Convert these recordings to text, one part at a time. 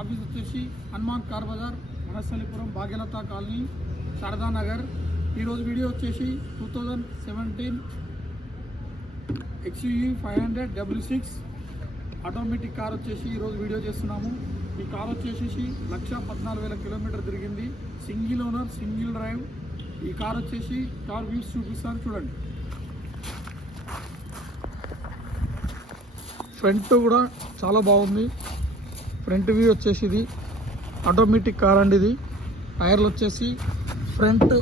Office వచ్చేసి Hanuman car Bazar, Vanasthalipuram, Bhagyalatha colony, Sharada Nagar. ఈరోజు video వచ్చేసి 2017 XUV 500 W6 ఆటోమేటిక్ కార్ వచ్చేసి ఈరోజు వీడియో చేస్తున్నాము. ఈ కార్ వచ్చేసి 1,14,000 కిలోమీటర్ తిరిగింది. Single owner, single drive. ఈ కార్ వచ్చేసి కార్ వ్యూస్ చూపిస్తాను చూడండి. ఫ్రంట్ కూడా చాలా బాగుంది. ఫ్రంట్ వ్యూ వచ్చేసి ఇది ఆటోమేటిక్ కార్ అండి. ఇది టైర్లు వచ్చేసి ఫ్రంట్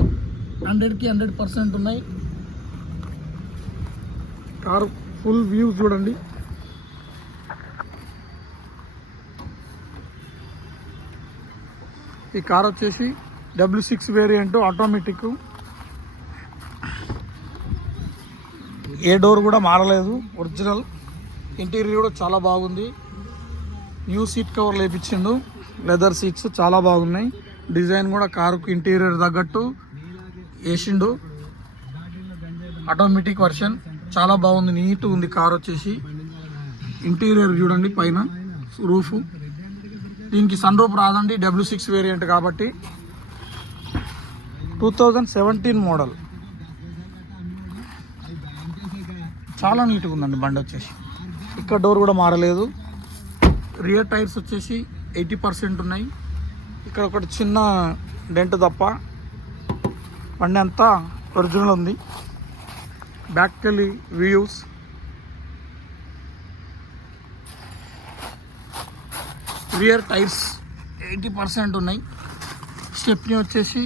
100కి 100% ఉన్నాయి. కార్ ఫుల్ వ్యూ చూడండి. ఈ కార్ వచ్చేసి W6 వేరియంట్ ఆటోమేటిక్. ఏ డోర్ కూడా మారలేదు, ఒరిజినల్. ఇంటీరియర్ కూడా చాలా బాగుంది. న్యూ సీట్ కవర్ లేపించిండు, లెదర్ సీట్స్ చాలా బాగున్నాయి. డిజైన్ కూడా కారుకు ఇంటీరియర్ తగ్గట్టు వేసిండు. ఆటోమేటిక్ వర్షన్ చాలా బాగుంది, నీట్ ఉంది కార్ వచ్చేసి. ఇంటీరియర్ చూడండి, పైన రూఫ్. దీనికి సన్ రూఫ్ రాదండి, W6 వేరియంట్ కాబట్టి. 2017 మోడల్. చాలా నీట్గా ఉందండి బండి వచ్చేసి. ఇక్కడ డోర్ కూడా మారలేదు. రియర్ టైర్స్ వచ్చేసి 80% ఉన్నాయి. ఇక్కడ ఒకటి చిన్న డెంట్ తప్ప బండి అంతా ఒరిజినల్ ఉంది. బ్యాక్ కెళ్ళి వ్యూస్. రియర్ టైర్స్ 80% ఉన్నాయి. స్టెప్నీ వచ్చేసి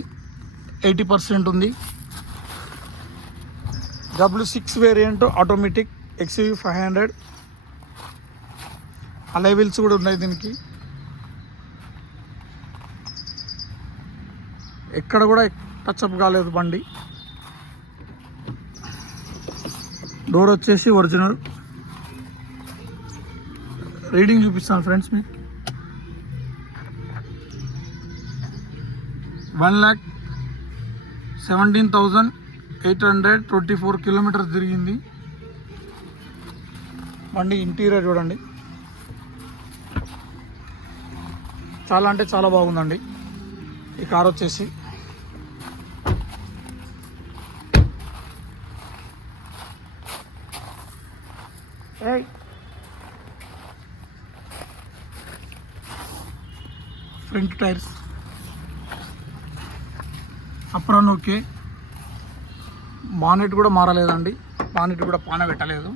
80% ఉంది. W6 variant automatic XUV 500. అలై వీల్స్ కూడా ఉన్నాయి దీనికి. ఎక్కడ కూడా టచ్అప్ కాలేదు బండి. డోర్ వచ్చేసి ఒరిజినల్. రీడింగ్ చూపిస్తాను ఫ్రెండ్స్ మీకు. 1,17,824 కిలోమీటర్స్ తిరిగింది. బండి ఇంటీరియర్ చూడండి, చాలా అంటే చాలా బాగుందండి ఈ కార్ వచ్చేసి. Front tyres apron okay. Bonnet కూడా మారలేదండి, బానెట్ కూడా పాన పెట్టలేదు.